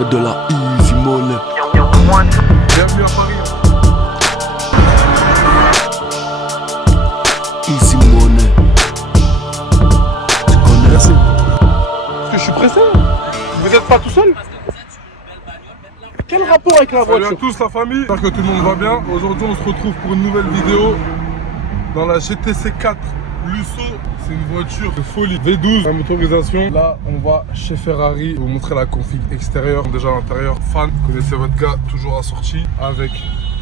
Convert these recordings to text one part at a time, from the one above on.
fais de la easy money. Bienvenue à Paris. Easy money. Tu connais? Merci. Parce que je suis pressé. Vous êtes pas tout seul? Quel rapport avec la voiture? Salut à tous la famille, j'espère que tout le monde va bien. Aujourd'hui on se retrouve pour une nouvelle vidéo dans la GTC 4 Lusso. C'est une voiture de folie, V12, la motorisation. Là on va chez Ferrari, vous montrer la config extérieure. Déjà à l'intérieur, fan, vous connaissez votre gars, toujours assorti avec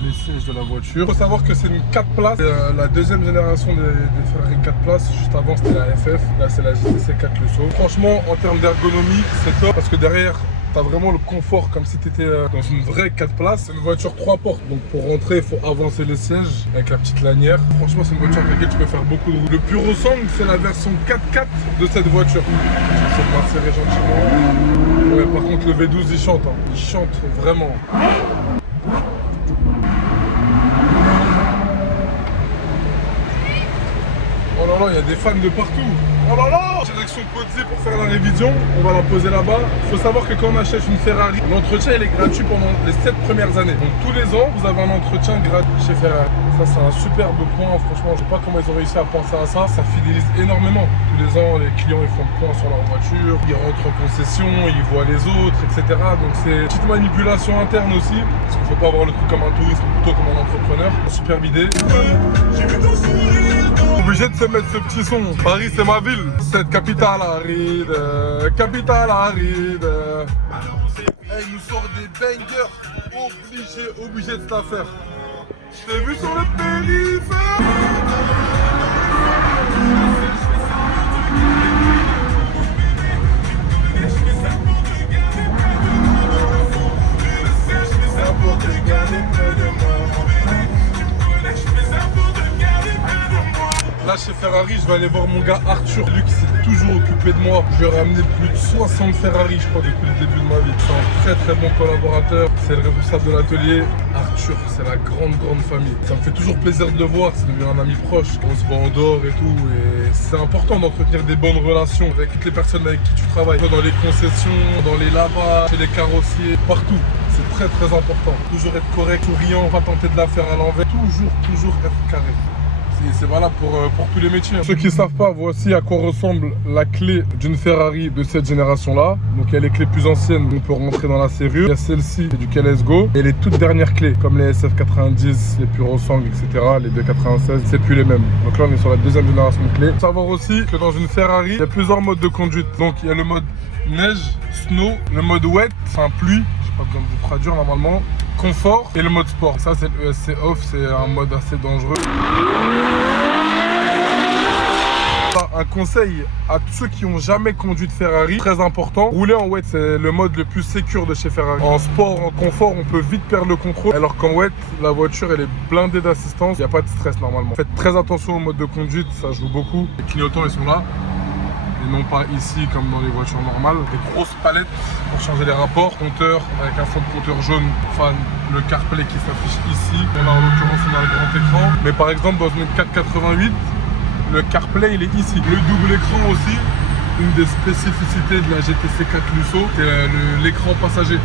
les sièges de la voiture. Il faut savoir que c'est une 4 places, la deuxième génération des Ferrari 4 places. Juste avant c'était la FF, là c'est la GTC 4 Lusso. Franchement en termes d'ergonomie c'est top parce que derrière t'as vraiment le confort comme si t'étais dans une vraie 4 places. C'est une voiture 3 portes, donc pour rentrer il faut avancer les sièges avec la petite lanière. Franchement c'est une voiture avec laquelle tu peux faire beaucoup de routes. Le pur ressemble, c'est la version 4x4 de cette voiture. Je vais m'insérer gentiment. Ouais, par contre le V12 il chante, hein. Il chante vraiment. Oh là là, il y a des fans de partout. Oh là là! Direction Pozzi pour faire la révision. On va la poser là-bas. Il faut savoir que quand on achète une Ferrari, l'entretien il est gratuit pendant les 7 premières années. Donc tous les ans, vous avez un entretien gratuit chez Ferrari. Ça c'est un superbe point. Franchement, je sais pas comment ils ont réussi à penser à ça. Ça fidélise énormément. Tous les ans, les clients ils font le point sur leur voiture. Ils rentrent en concession, ils voient les autres, etc. Donc c'est une petite manipulation interne aussi. Parce qu'il faut pas voir le truc comme un touriste, mais plutôt comme un entrepreneur. Superbe idée. Obligé de se mettre ce petit son. Paris c'est ma ville. Cette capitale aride, capitale aride. Elle nous sort des bangers. Obligé de se la faire. Je t'ai vu sur le périph'. Là chez Ferrari, je vais aller voir mon gars Arthur, lui qui s'est toujours occupé de moi. Je lui ai ramené plus de 60 Ferrari, je crois, depuis le début de ma vie. C'est un très bon collaborateur, c'est le responsable de l'atelier. Arthur, c'est la grande famille. Ça me fait toujours plaisir de le voir, c'est devenu un ami proche. On se voit en dehors et tout, et c'est important d'entretenir des bonnes relations avec toutes les personnes avec qui tu travailles. Dans les concessions, dans les lavages, chez les carrossiers, partout. C'est très important. Toujours être correct, souriant, pas tenter de la faire à l'envers. Toujours être carré. C'est valable pour tous les métiers. Ceux qui ne savent pas, voici à quoi ressemble la clé d'une Ferrari de cette génération-là. Donc il y a les clés plus anciennes, on peut rentrer dans la serrure. Il y a celle-ci, c'est du Let's Go. Et les toutes dernières clés, comme les SF90, les Puro Sang, etc., les 296, c'est plus les mêmes. Donc là, on est sur la deuxième génération de clés. Il faut savoir aussi que dans une Ferrari, il y a plusieurs modes de conduite. Donc il y a le mode neige, snow, le mode wet, enfin pluie. J'ai pas besoin de vous traduire normalement. Confort et le mode sport. Ça c'est le ESC off, c'est un mode assez dangereux. Un conseil à tous ceux qui n'ont jamais conduit de Ferrari, très important, rouler en wet c'est le mode le plus sécure de chez Ferrari. En sport, en confort, on peut vite perdre le contrôle, alors qu'en wet, la voiture elle est blindée d'assistance, il n'y a pas de stress normalement. Faites très attention au mode de conduite, ça joue beaucoup. Les clignotants ils sont là, et non pas ici comme dans les voitures normales. Des grosses palettes pour changer les rapports, compteur avec un fond de compteur jaune, enfin le CarPlay qui s'affiche ici. Là en l'occurrence on a le grand écran, mais par exemple dans une 488, le CarPlay il est ici. Le double écran aussi, une des spécificités de la GTC 4 Lusso, c'est l'écran passager,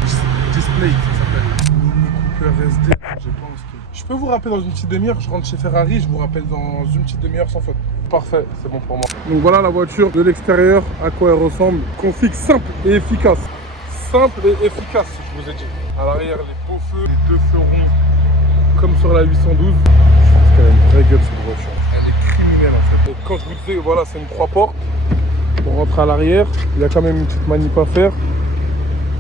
display ça s'appelle. Mini Cooper SD, j'ai pas en stock. Je peux vous rappeler dans une petite demi-heure, je rentre chez Ferrari, je vous rappelle dans une petite demi-heure sans faute. Parfait, c'est bon pour moi. Donc voilà la voiture de l'extérieur, à quoi elle ressemble. Config simple et efficace. Simple et efficace, je vous ai dit. À l'arrière, les beaux feux, les deux feux ronds, comme sur la 812. Je pense qu'elle a une vraie gueule cette voiture. Elle est criminelle en fait. Et quand je vous disais, voilà, c'est une 3 portes. On rentre à l'arrière, il y a quand même une petite manip à faire.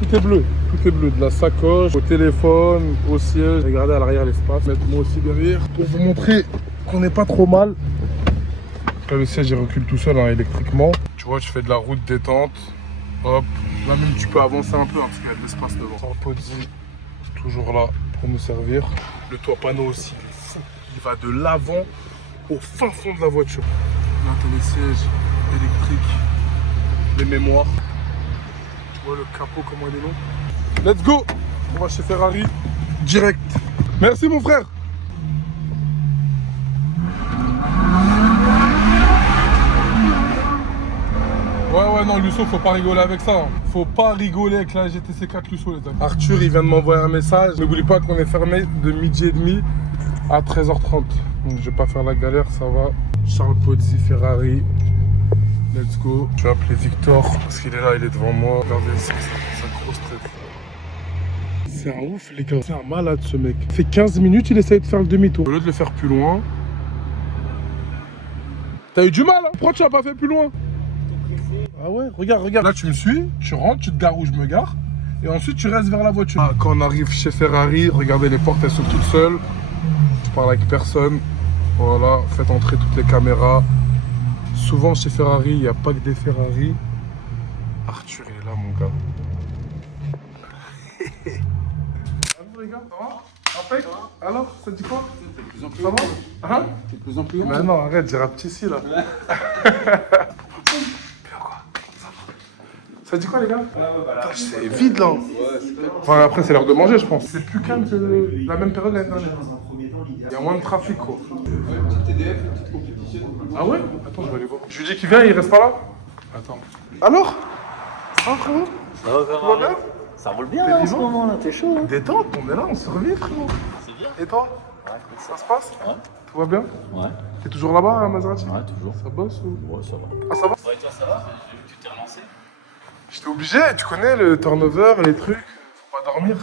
Tout est bleu, de la sacoche, au téléphone, au siège. Regardez à l'arrière l'espace. Mettre moi aussi derrière pour vous montrer qu'on n'est pas trop mal. Là le siège il recule tout seul hein, électriquement. Tu vois, tu fais de la route détente. Hop, là même tu peux avancer un peu hein, parce qu'il y a de l'espace devant. Sans Pozzi, toujours là pour nous servir. Le toit panneau aussi, il est fou. Il va de l'avant au fin fond de la voiture. Là t'as les sièges électriques, les mémoires. Tu vois le capot comment il est long. Let's go. On va chez Ferrari direct. Merci mon frère. Ouais, non, Lusso, faut pas rigoler avec ça. Hein. Faut pas rigoler avec la GTC 4 Lusso, les amis. Arthur, il vient de m'envoyer un message. N'oublie pas qu'on est fermé de midi et demi à 13h30. Donc, je vais pas faire la galère, ça va. Charles Pozzi, Ferrari. Let's go. Je vais appeler Victor parce qu'il est là, il est devant moi. Regardez sa grosse tête. C'est un ouf, les gars. C'est un malade, ce mec. Il fait 15 minutes, il essaye de faire le demi-tour. Au lieu de le faire plus loin. T'as eu du mal, hein? Pourquoi tu l'as pas fait plus loin? Ah ouais, regarde. Là, tu me suis, tu rentres, tu te gares où je me gare. Et ensuite, tu restes vers la voiture. Ah, quand on arrive chez Ferrari, regardez, les portes, elles sont toutes seules. Tu parles avec personne. Voilà, faites entrer toutes les caméras. Souvent, chez Ferrari, il n'y a pas que des Ferrari. Arthur, il est là, mon gars. Allô, les gars, ça va? Impec? Alors, ça dit quoi? Ça va? Hein? T'es de plus en plus long. Mais non, arrête, j'ai rapetissé là. Ça dit quoi, les gars? Putain, c'est vide là. Enfin, après, c'est l'heure de manger, je pense. C'est plus calme que la même période l'année dernière. Il y a moins de trafic, quoi. Petite TDF, petite compétition. Ah ouais? Attends, je vais aller voir. Je lui dis qu'il vient, il reste pas là? Attends. Alors? Ça va, frérot? Ça va, Tout va bien? ça roule bien T'es là, en ce vivant? moment là, t'es chaud. Hein. Détente, on est là, on survit, frérot. C'est bien. Et toi? Ouais, Ça se passe? Ouais. Tout va bien? Ouais, T'es toujours là-bas, à Maserati? ouais, toujours. Ça bosse ou? Ouais, ça va. Ah, ça va? Ouais, toi, ça va? J'ai vu que tu t'es relancé. J'étais obligé, tu connais le turnover, les trucs. Faut pas dormir.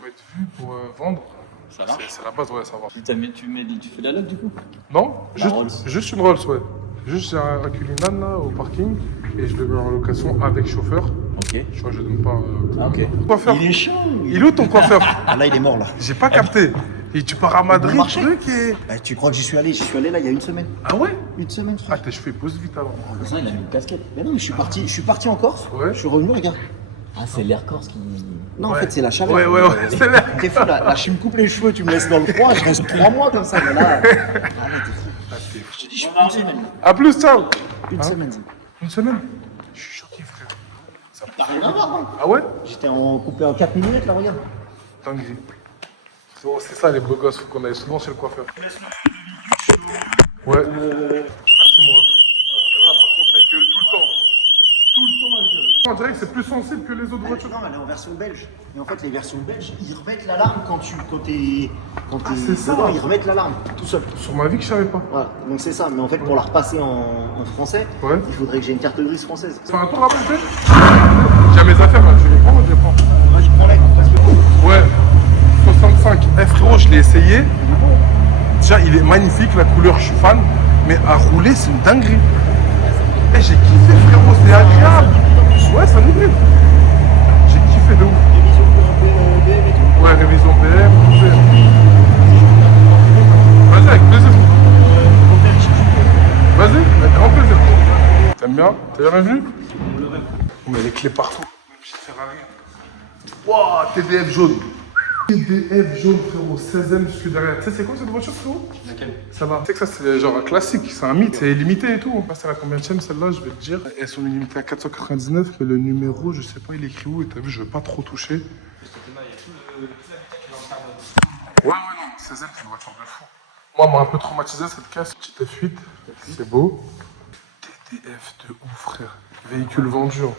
Faut être vu pour vendre. Ça marche. C'est la base, ouais, ça va. Tu fais la loc du coup? Non, La Rolls. juste une Rolls, ouais. Juste j'ai un Cullinan là au parking et je le mets en location avec chauffeur. Ok. Tu vois, je donne pas. Ah, ok. Coiffeur. Il est chaud. Il est où ton coiffeur? Ah là, il est mort là. J'ai pas capté. Et tu pars à Madrid, marché. truc et. Bah, tu crois que j'y suis allé? J'y suis allé là il y a une semaine. Ah ouais? Une semaine, Ah, frère. tes cheveux ils posent vite alors. Ça, il a mis une casquette. Mais non, mais je suis parti en Corse. Ouais. Je suis revenu, regarde. Ah, c'est l'air corse qui. Non, Ouais. en fait, c'est la chaleur. Ouais, c'est là. T'es fou là, je me coupe les cheveux, tu me laisses dans le froid, je reste 3 mois comme ça. Mais là, ah, là, t'es fou. Je te dis, je suis une semaine. A plus, ciao. Une semaine. Une semaine? Je suis choqué, frère. T'as rien à voir, hein. Ah ouais? J'étais en coupé en 4 minutes là, regarde. Dinguerie. C'est ça les beaux gosses, faut qu'on aille souvent chez le coiffeur. Ouais. Merci mon ref. Celle-là par contre elle gueule tout le temps. Tout le temps elle gueule. On dirait que c'est plus sensible que les autres voitures. Non, elle est en version belge. Et en fait, les versions belges, ils remettent l'alarme quand t'es c'est ça. dedans, ils remettent l'alarme tout seul. Sur ma vie que je savais pas. Voilà, donc c'est ça. Mais en fait, pour la repasser en français, Ouais. il faudrait que j'ai une carte grise française. C'est un tour là-bas peut-être? J'ai mes affaires là, tu les prends ou je les prends? Moi, je prends la parce que Ouais. 65. Eh frérot, je l'ai essayé. Déjà il est magnifique, la couleur je suis fan. Mais à rouler c'est une dinguerie. Eh j'ai kiffé frérot, c'est agréable. Ouais ça hybride. J'ai kiffé de ouf. révision pour un peu BM et tout. Ouais, révision BM, tout fait. Vas-y, avec plaisir. Vas-y, avec grand plaisir. T'aimes bien? T'as jamais vu? On met les clés partout. Même chez Ferrari. Wouah, TDF jaune. TDF jaune, frérot. 16ème jusque derrière. Tu sais, c'est quoi cette voiture, frérot? Laquelle? Ça va. Tu sais que ça, c'est genre un classique. C'est un mythe. C'est limité et tout. C'est la combienième celle-là, je vais te dire. Elles sont limitées à 499, mais le numéro, je sais pas, il est écrit où. Et t'as vu, je veux pas trop toucher. Ouais, non, 16ème, c'est une voiture de fou. Moi, m'a un peu traumatisé cette caisse. Petite F8, c'est beau. TDF de ouf, frère. Véhicule vendu. Hein.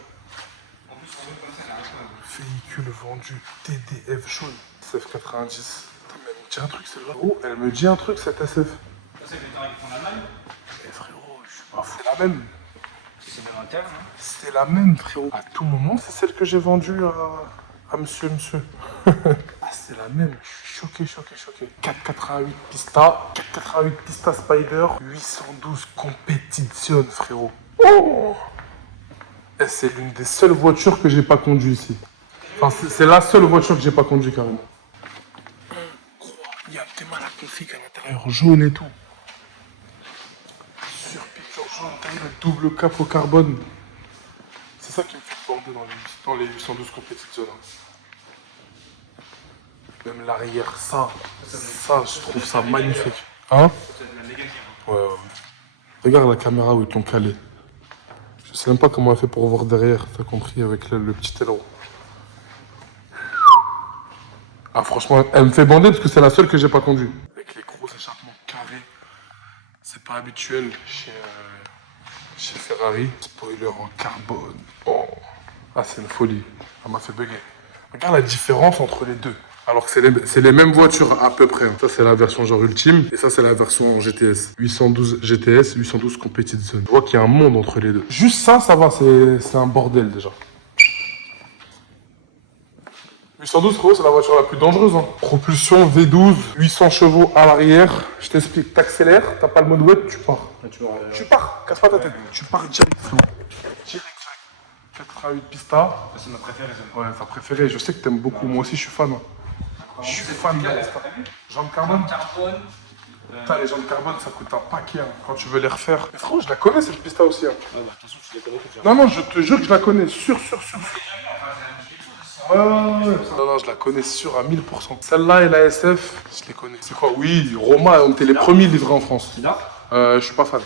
Véhicule vendu. TDF jaune. SF90. Putain, mais elle me dit un truc, celle-là. Oh, elle me dit un truc, cette SF. Mais frérot, je suis pas fou. C'est la même. C'est la même, frérot. À tout moment, c'est celle que j'ai vendue à monsieur. Ah, c'est la même. Je suis choqué. 488 Pista. 488 Pista Spider. 812 Competition, frérot. Oh, et c'est l'une des seules voitures que j'ai pas conduit ici. Enfin, c'est la seule voiture que j'ai pas conduit carrément. Il y a tellement la config à l'intérieur, jaune et tout. Surpiqûre jaune, t'as vu le double capot carbone. C'est ça qui me fait border dans les 812 compétitions. Même l'arrière, ça, je trouve ça magnifique. Hein? Ouais. Regarde la caméra où ils t'ont calé. Je sais même pas comment elle fait pour voir derrière, t'as compris, avec le petit aileron. Ah franchement, elle me fait bander parce que c'est la seule que j'ai pas conduit. Avec les gros échappements carrés, c'est pas habituel chez Ferrari. Spoiler en carbone. Oh. Ah, c'est une folie. Ça m'a fait bugger. Regarde la différence entre les deux. Alors que c'est les mêmes voitures à peu près. Ça, c'est la version genre ultime. Et ça, c'est la version GTS. 812 GTS, 812 Competition Zone. Je vois qu'il y a un monde entre les deux. Juste ça, ça va. C'est un bordel déjà. 812, frérot, c'est la voiture la plus dangereuse. Hein. Propulsion V12, 800 chevaux à l'arrière. Je t'explique. T'accélères, t'as pas le mode wet, tu pars. Tu pars. Casse pas ta tête. Tu pars direct, frérot. Direct. 88 Pista. C'est ma préférée. Ouais, ta préférée. Je sais que t'aimes beaucoup. Moi aussi, je suis fan. Hein. Je suis fan de la Pista. Jambes carbone. Putain, les jambes carbone, ça coûte un paquet hein, quand tu veux les refaire. Mais frérot, je la connais cette Pista aussi. Hein. Ah bah, de toute façon, tu les connais toutes. Non, non, je te jure que je la connais. Sûr. Ouais. Non, je la connais sûr à 1000%. Celle-là et la SF, je les connais. C'est quoi? Oui, Roma, on était les premiers livrés en France. C'est là? Je suis pas fan.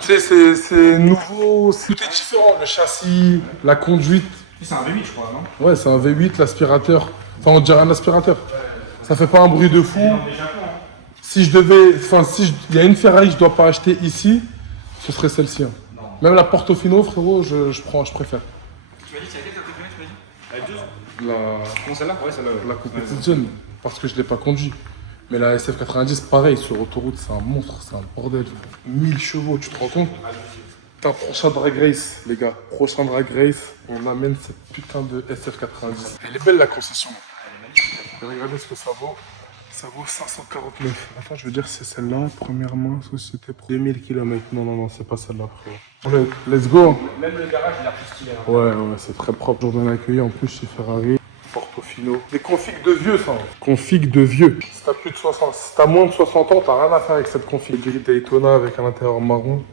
Tu sais, c'est nouveau, tout est différent. Le châssis, la conduite. C'est un V8, je crois, non? Ouais, c'est un V8, l'aspirateur. Enfin, on dirait un aspirateur. Ça fait pas un bruit de fou. Si je devais, enfin, il y a une Ferrari que je dois pas acheter ici, ce serait celle-ci. Hein. Même la Portofino, frérot, je préfère. Tu m'as dit, c'est laquelle ta préférée, tu m'as dit? La 12? La Celle-là? Ouais, celle-là. La Competition, parce que je l'ai pas conduit. Mais la SF90, pareil, sur autoroute, c'est un monstre, c'est un bordel. 1000 chevaux, tu te rends compte? Putain, prochain Drag Race, les gars. Prochain Drag Race, on amène cette putain de SF90. Elle est belle, la concession. Regardez ce que ça vaut. Ça vaut 549. Attends, je veux dire, c'est celle-là, première main, société pro. 2000 km. Non, c'est pas celle-là, frérot. Let's go. Même le garage, il a plus stylé. Hein. Ouais, c'est très propre. Jour bien accueilli en plus chez Ferrari. Portofino. Des configs de vieux, ça. Configs de vieux. Si t'as plus de 60, si t'as moins de 60 ans, t'as rien à faire avec cette config. Gris Daytona avec un intérieur marron.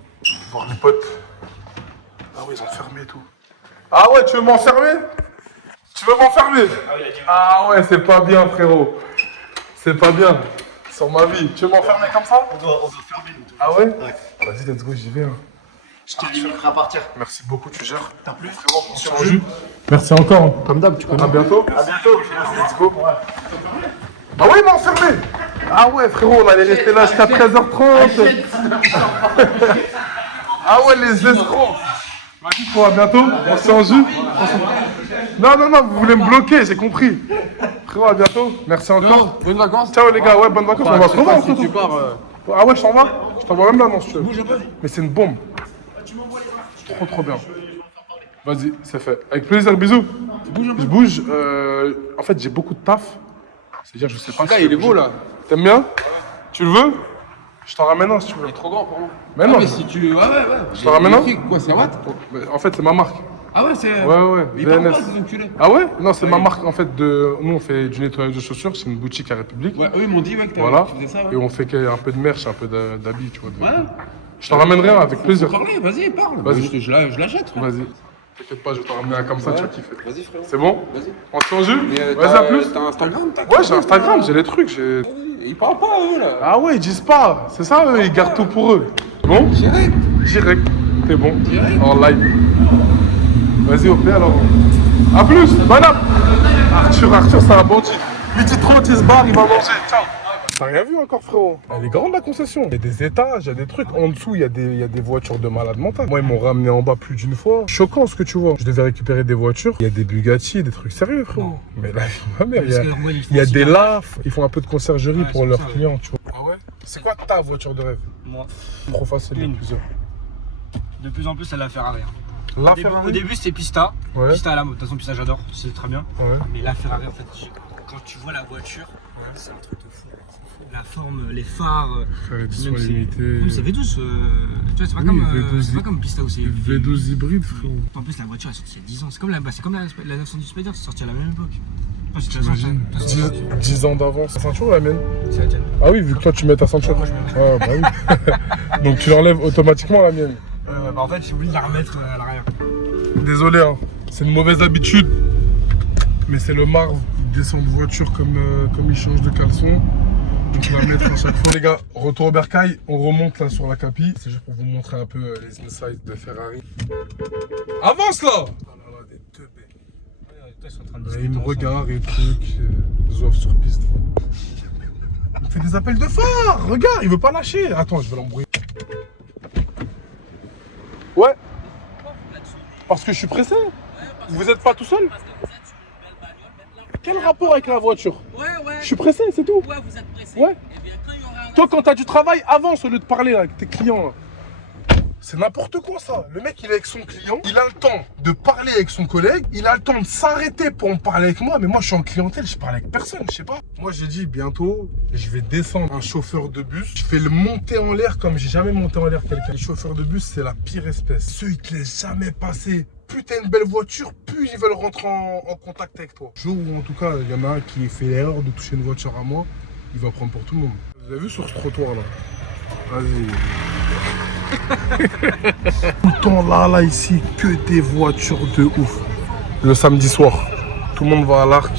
Voir les potes. Ah ouais, ils ont fermé et tout. Ah ouais, tu veux m'enfermer? Tu veux m'enfermer? Ah ouais, c'est pas bien, frérot. C'est pas bien. Sur ma vie. Tu veux m'enfermer comme ça? On doit fermer, nous. Ah ouais? Vas-y, let's go, j'y vais. Hein. Je te limiterai à partir. Merci beaucoup, tu gères. T'as plus? Frérot, merci encore. Comme d'hab, tu connais. À bientôt. À bientôt. Let's go. Ah ouais, il m'a enfermé. Ah ouais, frérot, on allait rester là jusqu'à 13h30. Ah ouais, les escrocs. Bon, à bientôt. On se tient en jus. Non, vous voulez me bloquer, j'ai compris. Frérot, à bientôt. Merci encore. Bonnes vacances. Ciao les gars, ouais, bonnes vacances. On va se revoir. Si tu pars. Ah ouais, je t'envoie. Je t'envoie même l'annonce, tu veux. Mais c'est une bombe. Trop bien. Vas-y, c'est fait. Avec plaisir, bisous. Je bouge. En fait, j'ai beaucoup de taf. C'est-à-dire, je sais pas. Là, il est beau là. T'aimes bien? Tu le veux? Je t'en ramène un si tu veux. Il est trop grand pour moi. Mais non. Mais si tu. Ouais. Je t'en ramène un? Quoi, c'est Watt? En fait, c'est ma marque. Ah ouais, c'est. Ouais. Il parle VNS. pas, ces enculés. Ah ouais? Non, c'est ma marque en fait de. Nous, on fait du nettoyage de chaussures. C'est une boutique à République. Ouais, eux, ils m'ont dit ouais, que Voilà. tu faisais ça. Ouais. Et on fait un peu de merch, un peu d'habits, tu vois. Ouais. Je t'en ramènerai un avec plaisir. Parlez, vas-y, parle. Vas-y. Je l'achète, frère. Vas-y. T'inquiète pas, je vais t'en ramener un comme ça, tu vas kiffer. Vas-y, frérot. C'est bon? Vas-y. On se fait en jus? Mais Vas-y, à plus. T'as Instagram? Ouais, j'ai Instagram, j'ai les trucs. Ils parlent pas, eux, là. Ah ouais, ils disent pas. C'est ça, eux, ils gardent tout pour eux. Bon? Direct. Direct. T'es bon. Direct. En live. Vas-y, ok, alors. A plus, madame. Arthur, c'est un bandit. Midi 30, il se barre, il va manger. Ciao. T'as rien vu encore, frérot? Elle est grande, la concession. Il y a des étages, il y a des trucs. En dessous, il y a des voitures de malade mental. Moi, ils m'ont ramené en bas plus d'une fois. Choquant, ce que tu vois. Je devais récupérer des voitures. Il y a des Bugatti, des trucs sérieux, frérot. Non. Mais la vie de ma mère, il y a des LAF. Ils font un peu de conciergerie pour leurs clients, tu vois. Ah ouais? C'est quoi ta voiture de rêve? Moi. Trop facile, il y a plusieurs. De plus en plus, c'est la Ferrari. La Au Ferrari? début, c'était Pista. Ouais. Pista à la mode. De toute façon, Pista, j'adore. C'est très bien. Ouais. Mais la Ferrari, en fait, quand tu vois la voiture, c'est un truc de fou. La forme, les phares. Faire édition même limitée. Même c'est V12. Tu vois, c'est pas, V12, pas comme Pista où c'est. V12 hybride, frérot. En plus, la voiture, elle est sortie il y a 10 ans. C'est comme la 910 Spider, c'est sorti à la même époque. Toi, c'est T'imagines 10 ans d'avance. Ta ceinture ou la mienne? C'est la tienne. Ah oui, vu que toi tu mets ta ceinture. Moi, je mets Ouais, bah oui. Donc tu l'enlèves automatiquement la mienne. Bah, en fait, j'ai oublié de la remettre à l'arrière. Désolé, hein. C'est une mauvaise habitude. Mais c'est le marve. Il descend de voiture comme il change de caleçon. Donc on va mettre à chaque fois. Les gars, retour au bercail. On remonte là sur la capi. C'est juste pour vous montrer un peu les insides de Ferrari. Avance là! Oh là là, des teubés. Il me regarde et truc. Zouf sur piste. Il fait des appels de phare. Regarde, il veut pas lâcher. Attends, je vais l'embrouiller. Ouais. Parce que je suis pressé. Vous êtes pas tout seul? Quel rapport avec la voiture? Ouais. Je suis pressé, c'est tout. Ouais, vous êtes pressé. Ouais. Eh bien, quand il y aura un Toi, quand t'as du travail, avance au lieu de parler là, avec tes clients. Là. C'est n'importe quoi ça. Le mec, il est avec son client. Il a le temps de parler avec son collègue. Il a le temps de s'arrêter pour me parler avec moi. Mais moi, je suis en clientèle. Je parle avec personne. Je sais pas. Moi, j'ai dit bientôt, je vais descendre un chauffeur de bus. Je vais le monter en l'air comme j'ai jamais monté en l'air quelqu'un. Les chauffeurs de bus, c'est la pire espèce. Ceux, ils te laissent jamais passer. Plus t'as une belle voiture, plus ils veulent rentrer en contact avec toi. Le jour où, en tout cas, il y en a un qui fait l'erreur de toucher une voiture à moi, il va prendre pour tout le monde. Vous avez vu sur ce trottoir là? Vas-y. Tout le temps là, ici, que des voitures de ouf. Le samedi soir, tout le monde va à l'Arc.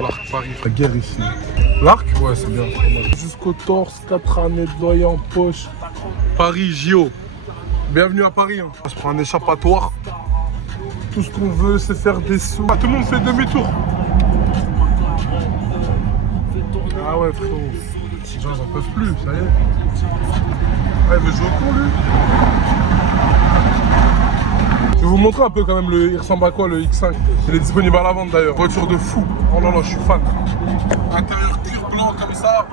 L'Arc Paris, la guerre ici. L'Arc? Ouais, c'est bien. Jusqu'au torse, 4 années de loyer en poche. Paris, JO. Bienvenue à Paris. Hein. On se prend un échappatoire. Tout ce qu'on veut, c'est faire des sous. Ah, tout le monde fait demi-tour. Ah ouais, frérot. Les gens, j'en peuvent plus, ça y est. Ah, il veut jouer au con, lui. Je vais vous montrer un peu quand même, il ressemble à quoi le X5. Il est disponible à la vente d'ailleurs. Voiture de fou. Oh là là, je suis fan. Intérieur cuir blanc comme ça.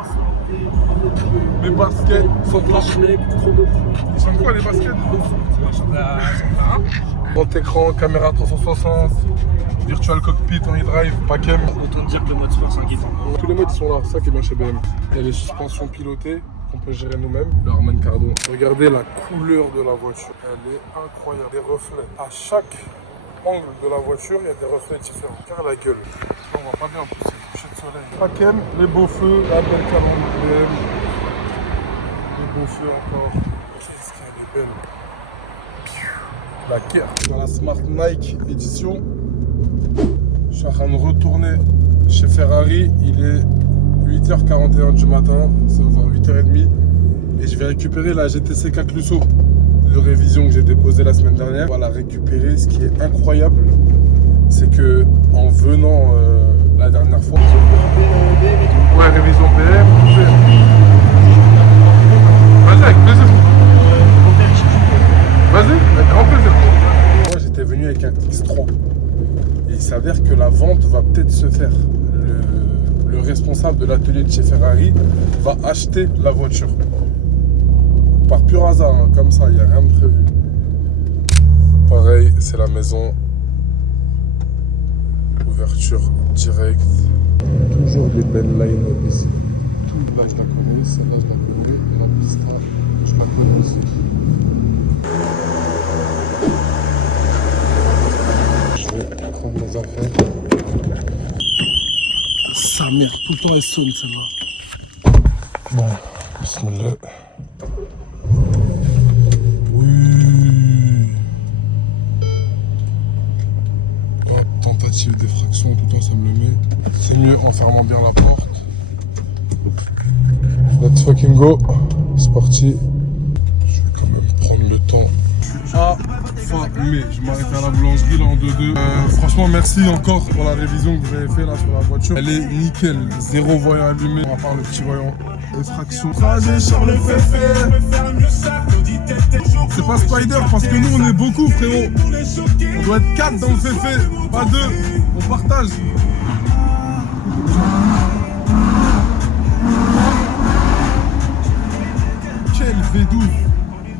Les baskets sont blanches. Ils sont quoi les baskets? Grand écran, caméra 360, virtual cockpit en e-drive, paquet. Autant dire que le mode sport 5 étoiles. Tous les modes ils sont là, c'est ça qui est bien chez BM. Il y a les suspensions pilotées qu'on peut gérer nous-mêmes. Le Harman Kardon. Regardez la couleur de la voiture. Elle est incroyable. Des reflets. À chaque angle de la voiture, il y a des reflets différents. Car la gueule. On voit pas bien en plus, c'est le coucher de soleil. Paquem, les beaux feux, la belle Kardon de BM. Les beaux feux encore. Qu'est-ce qu'elle est belle. La Care. Dans la Smart Nike édition. Je suis en train de retourner chez Ferrari. Il est 8h41 du matin. Ça va faire 8h30. Et je vais récupérer la GTC 4 Lusso de révision que j'ai déposée la semaine dernière. On va la récupérer. Ce qui est incroyable, c'est que en venant la dernière fois. Ouais, révision BM. Vas-y, avec plaisir. Vas-y, avec grand plaisir. Moi, j'étais venu avec un X3. Et il s'avère que la vente va peut-être se faire. Le responsable de l'atelier de chez Ferrari va acheter la voiture. Par pur hasard, hein, comme ça, il n'y a rien de prévu. Pareil, c'est la maison. Ouverture directe. Toujours des belles line-up ici. Là, je la connais, celle-là, je la connais. Et la pista, je la connais aussi. Je vais prendre mes affaires. Sa mère, tout le temps elle sonne celle-là. Bon, bismillah. Oui. Hop, tentative d'effraction, tout le temps ça me le met. C'est mieux en fermant bien la porte. Let's fucking go. C'est parti. Je vais quand même prendre le temps. Mais je m'arrête à la boulangerie là en 2-2. Franchement merci encore pour la révision que vous avez fait là sur la voiture. Elle est nickel, zéro voyant allumé, à part le petit voyant. Effraction. C'est pas Spider parce que nous on est beaucoup frérot. On doit être 4 dans le féfé, pas 2. On partage. Quel V12.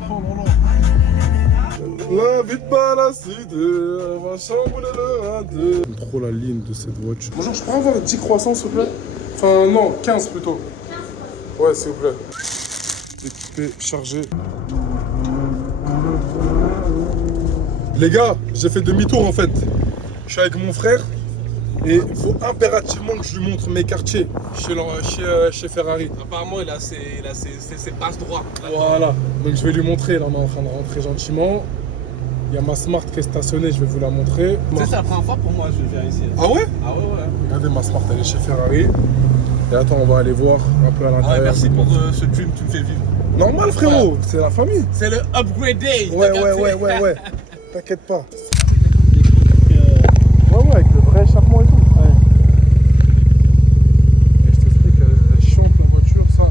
Oh là là. La vie de Balacide, va chambouler le 1-2. Trop la ligne de cette voiture. Bonjour, je pourrais avoir 10 croissants s'il vous plaît? Enfin non, 15 plutôt. Ouais, s'il vous plaît. Équipé, chargé. Les gars, j'ai fait demi-tour en fait. Je suis avec mon frère et il faut impérativement que je lui montre mes quartiers chez Ferrari. Apparemment, il a ses passes droits. Voilà, donc je vais lui montrer. Là, on est en train de rentrer gentiment. Il y a ma Smart qui est stationnée, je vais vous la montrer. Tu sais, c'est la première fois pour moi, je vais faire ici. Ah ouais? Ah ouais. Regardez, ma Smart, elle est chez Ferrari. Et attends, on va aller voir un peu à l'intérieur. Ah ouais, merci pour ce dream que tu me fais vivre. Normal, frérot, ouais. C'est la famille. C'est le upgrade day. Ouais. T'inquiète pas. Ouais, avec le vrai échappement et tout. Ouais. Et je t'explique, elle chiante la voiture, ça. Ouais.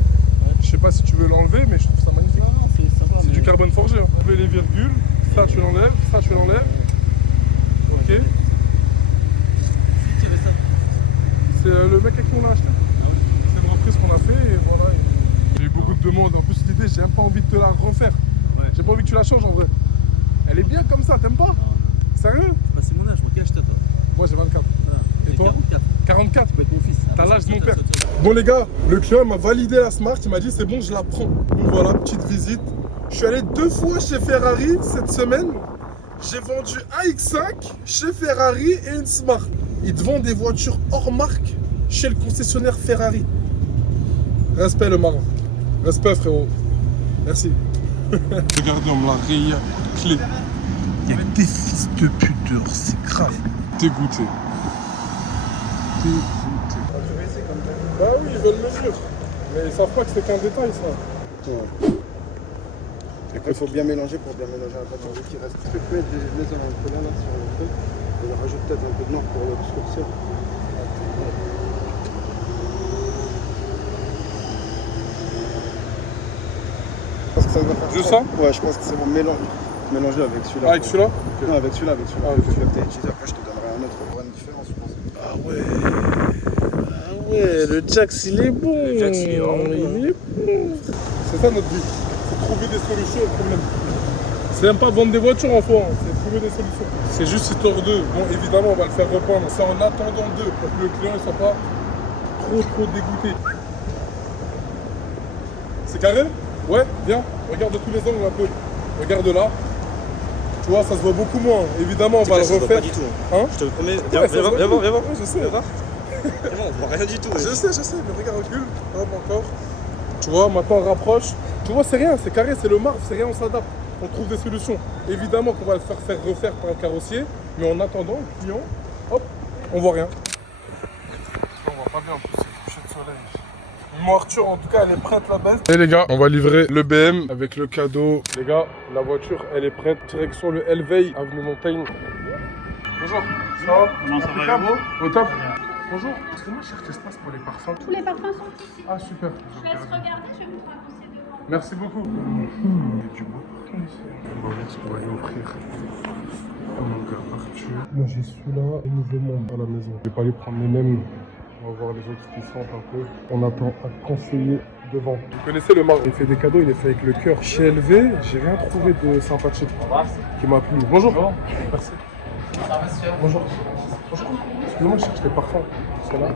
Je sais pas si tu veux l'enlever, mais je trouve ça magnifique. Non, ça va. C'est du carbone forgé. Hein. le mec à qui on a acheté. C'est une reprise qu'on a fait et voilà. J'ai eu beaucoup de demandes. En plus, l'idée, j'ai même pas envie de te la refaire. Ouais. J'ai pas envie que tu la changes en vrai. Elle est bien comme ça, t'aimes pas? Sérieux? Bah, c'est mon âge, moi, quel âge t'as toi? Moi j'ai 24. Et J'ai toi? 44. 44? Tu peux être mon fils. T'as l'âge de mon père. Bon les gars, le client m'a validé la Smart, il m'a dit c'est bon, je la prends. Donc voilà, petite visite. Je suis allé 2 fois chez Ferrari cette semaine. J'ai vendu un X5 chez Ferrari et une Smart. Ils te vendent des voitures hors marque chez le concessionnaire Ferrari. Respect le marin. Respect frérot. Merci. Regardez, on me l'a rayé clé. Il y a des fils de pudeur, c'est grave. Dégoûté. Dégoûté. Bah oui, ils veulent me dire. Mais ils savent pas que c'est qu'un détail ça. Il faut bien mélanger pour bien mélanger la pâte qui reste. Tu peux mettre des un là sur le truc et on rajoute peut-être un peu de nord pour l'obscurcir. Je pense que ça va faire Juste ça? Ouais, je pense que c'est bon. Mélanger avec celui-là. Ah, avec celui-là? Non, avec celui-là. Ah, ok. Celui-là que tu as utilisé, après je te donnerai un autre. Il y aura une différence, je pense. Ah ouais, le Jax il est bon. Le Jax, il est vraiment bon. Il est bon. C'est ça notre vie. C'est trouver des solutions au problème. C'est même pas vendre des voitures en soi, hein. C'est trouver des solutions. C'est juste histoire d'eux. Bon, évidemment, on va le faire repeindre. C'est en attendant d'eux pour que le client ne soit pas trop dégoûté. C'est carré? Ouais, viens. Regarde de tous les angles un peu. Regarde là. Tu vois, ça se voit beaucoup moins. Évidemment, on va le refaire. Pas du tout. Hein? Je te le promets. Ouais, ça se voit Viens voir, plus. viens voir. Ouais, je sais. On voit rien du tout. Je sais, mais regarde, recule. Hop, encore. Tu vois, maintenant on rapproche. Tu vois, c'est rien, c'est carré, c'est le marbre, c'est rien, on s'adapte. On trouve des solutions. Évidemment qu'on va le faire refaire par un carrossier, mais en attendant, le client, hop, on voit rien. On voit pas bien en plus, c'est le coucher de soleil. Mon Arthur, en tout cas, elle est prête la baisse. Et les gars, on va livrer le BM avec le cadeau. Les gars, la voiture, elle est prête. Direction le Elveil, avenue Montaigne. Bonjour, ça va? Non, ça va, Hugo? Au top. Bonjour, excusez-moi, je cherche l'espace pour les parfums. Tous les parfums sont ici. Ah, super. Je laisse regarder, je vais vous raconter devant. Merci beaucoup. Il y a du beau parfum ici. On va voir ce qu'on va lui offrir. Oh mon gars, Arthur. Moi j'ai celui-là et Nouveau Monde à la maison. Je vais pas lui prendre les mêmes. On va voir les autres qui sentent un peu. On attend un conseiller devant. Vous connaissez le marque? Il fait des cadeaux, il est fait avec le cœur. Chez LV, j'ai rien trouvé de sympathique qui m'a plu. Bonjour. Merci. Bonjour. Bonjour. Excusez-moi, je cherche des parfums. C'est là.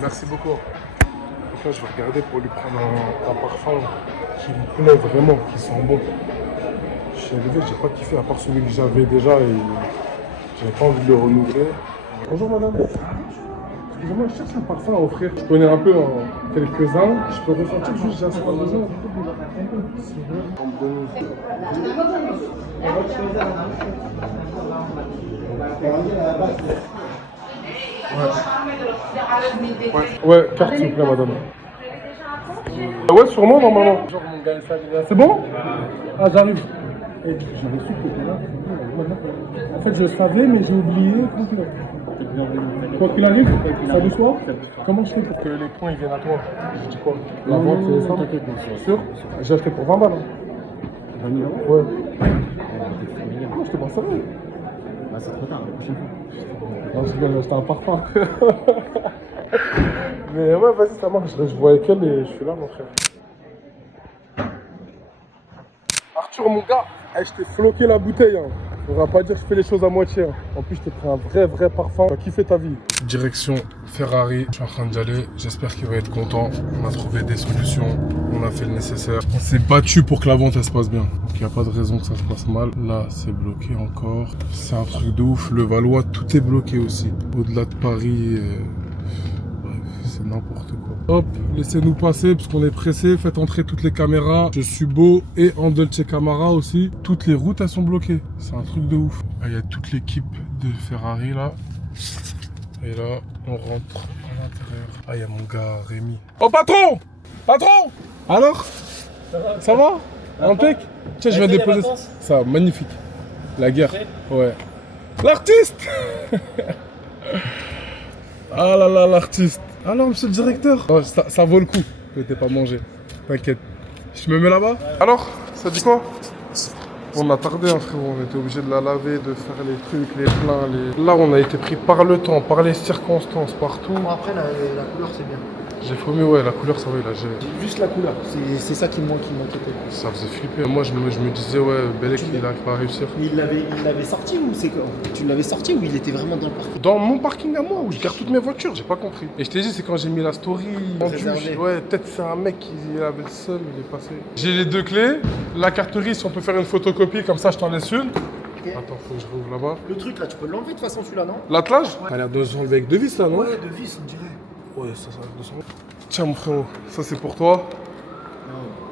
Merci beaucoup. Donc là, je vais regarder pour lui prendre un parfum qui me plaît vraiment, qui sent bon. Chez LV, j'ai pas kiffé à part celui que j'avais déjà et j'avais pas envie de le renouveler. Bonjour madame. Excusez-moi, je cherche un parfum à offrir. Je connais un peu quelques-uns. Je peux ressentir juste j'ai un certain besoin. C'est vrai. En bonne. Ouais, carte s'il vous plaît madame. Ouais, sûrement normalement. C'est bon? Ah, j'arrive. J'avais su que t'étais là. En fait, je savais, mais j'ai oublié. Quoi qu'il arrive, ça de soi. Comment je fais pour que les points ils viennent à toi? Je dis quoi? La vente, c'est ça? Sûr? J'ai acheté pour 20 balles. 20 000 €? Ouais. Non, je te pense ça. Bah, c'est trop tard, la prochaine fois. Non, je viens d'acheter un parfum. Mais ouais, vas-y, ça marche. Je vois avec elle et je suis là, mon frère. Arthur, mon gars, je t'ai floqué la bouteille. Hein. On va pas dire que je fais les choses à moitié. Hein. En plus, je t'ai pris un vrai parfum. Tu vas kiffer ta vie. Direction Ferrari. Je suis en train d'y aller. J'espère qu'il va être content. On a trouvé des solutions. On a fait le nécessaire. On s'est battu pour que la vente elle se passe bien. Donc il n'y a pas de raison que ça se passe mal. Là, c'est bloqué encore. C'est un truc de ouf. Le Valois, tout est bloqué aussi. Au-delà de Paris. Bref, c'est n'importe quoi. Hop, laissez-nous passer parce qu'on est pressé. Faites entrer toutes les caméras. Je suis beau et en Dolce Camara aussi. Toutes les routes elles sont bloquées. C'est un truc de ouf. Il y a toute l'équipe de Ferrari là. Et là, on rentre à l'intérieur. Ah, il y a mon gars Rémi. Oh patron! Patron! Alors? Ça va? Impec? Tiens, je viens déposer ça. Magnifique. La guerre. Ouais. L'artiste! Ah là là, l'artiste. Alors, monsieur le directeur, oh, ça vaut le coup que t'aies pas mangé. T'inquiète. Je me mets là-bas. Alors, ça dit quoi? On a tardé, hein, frérot. On était obligé de la laver, de faire les trucs, les pleins. Là, on a été pris par le temps, par les circonstances, partout. Bon, après, la couleur, c'est bien. J'ai fumé, ouais, la couleur, ça va, il a géré. Juste la couleur, c'est ça qui m'inquiétait. Ça faisait flipper. Moi, je me disais, ouais, Belek, il arrive pas à réussir. Mais il l'avait sorti ou c'est quoi? Tu l'avais sorti ou il était vraiment dans le parking? Dans mon parking à moi, où je garde toutes mes voitures, j'ai pas compris. Et je t'ai dit, c'est quand j'ai mis la story vendue. Réservé. Ouais, peut-être c'est un mec qui avait le seul, il est passé. J'ai les 2 clés. La carterie, si on peut faire une photocopie, comme ça, je t'en laisse une. Attends, faut que je rouvre là-bas. Le truc là, tu peux l'enlever de toute façon celui-là, non? L'attelage? T'as l'air de s'enlever avec 2 vis là, non? Ouais, de vis, on dirait. Ouais, ça va avec 200. Tiens, mon frérot, ça c'est pour toi.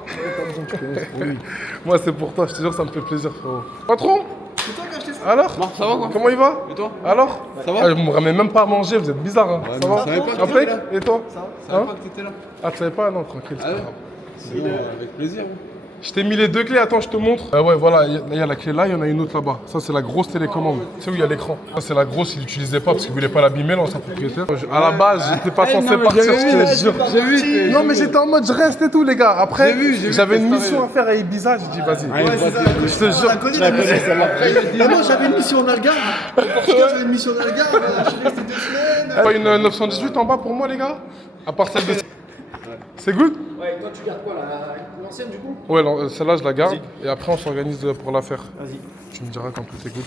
Pas besoin que tu connaisses. Oui. Moi, c'est pour toi, je te jure, ça me fait plaisir, frérot. Patron? C'est toi qui as acheté ça? Alors? Bon, ça va quoi? Comment il va? Et toi? Alors? Ça va? Ah, vous me ramenez même pas à manger, vous êtes bizarre, hein. Ouais, Ça mais va? je savais pas que Impec? t'étais là. Et toi? Ça va? Je savais Hein? pas que t'étais là. Ah, tu savais pas? Non, tranquille, c'est Ah pas ouais? grave. C'est bon, avec plaisir. Je t'ai mis les 2 clés, attends, je te montre. Ouais, voilà, il y a la clé là, il y en a une autre là-bas. Ça, c'est la grosse télécommande. Tu sais où il y a l'écran. Ça, c'est la grosse, il l'utilisait pas parce qu'il voulait pas l'abîmer, l'ancien propriétaire. À la base, j'étais pas censé partir, je te jure. J'ai vu. Non, mais j'étais en mode, je reste et tout, les gars. Après, J'ai vu j'avais une ta mission story. à faire à Ibiza, j'ai dit, vas-y. Ouais, c'est ça. Je te jure. la connais la mission. Bah non, j'avais une mission en Algarve. Au Portugal, j'avais une mission en Algarve. Je suis resté 2 semaines. Pas une 918 en bas pour moi, les gars? À part celle de. C'est good? Ouais, toi tu gardes quoi l'ancienne du coup? Ouais, celle-là, je la garde. Et après, on s'organise pour la faire. Vas-y. Tu me diras quand tout est good.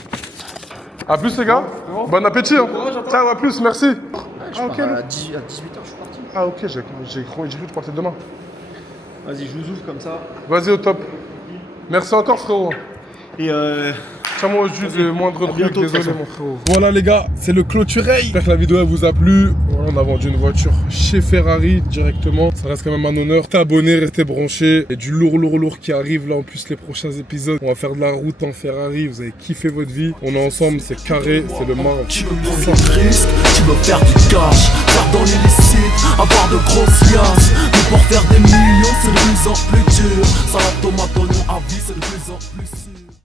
A plus, les gars. Bon appétit. Hein. Ciao, à plus, merci. Je Ah, ok. pars à 18h, je suis parti. Ah, ok, j'ai cru que tu partais demain. Vas-y, je vous ouvre comme ça. Vas-y, au top. Merci encore, frérot. Et Tiens-moi au jus le moindre truc, bientôt, de toute désolé façon. mon frérot. Voilà les gars, c'est le clôtureil. J'espère que la vidéo elle vous a plu. Voilà, on a vendu une voiture chez Ferrari directement. Ça reste quand même un honneur. Restez abonnés, restez branchés. Il y a du lourd qui arrive là en plus les prochains épisodes. On va faire de la route en Ferrari. Vous avez kiffé votre vie. On est ensemble, c'est carré, c'est le marre. Tu veux prendre des risques, tu veux faire du cash, faire dans l'illicite, avoir de grosses liasses. Mais pour faire des millions, c'est de plus en plus dur. Sans la tomate, à vie, c'est de plus en plus sûr.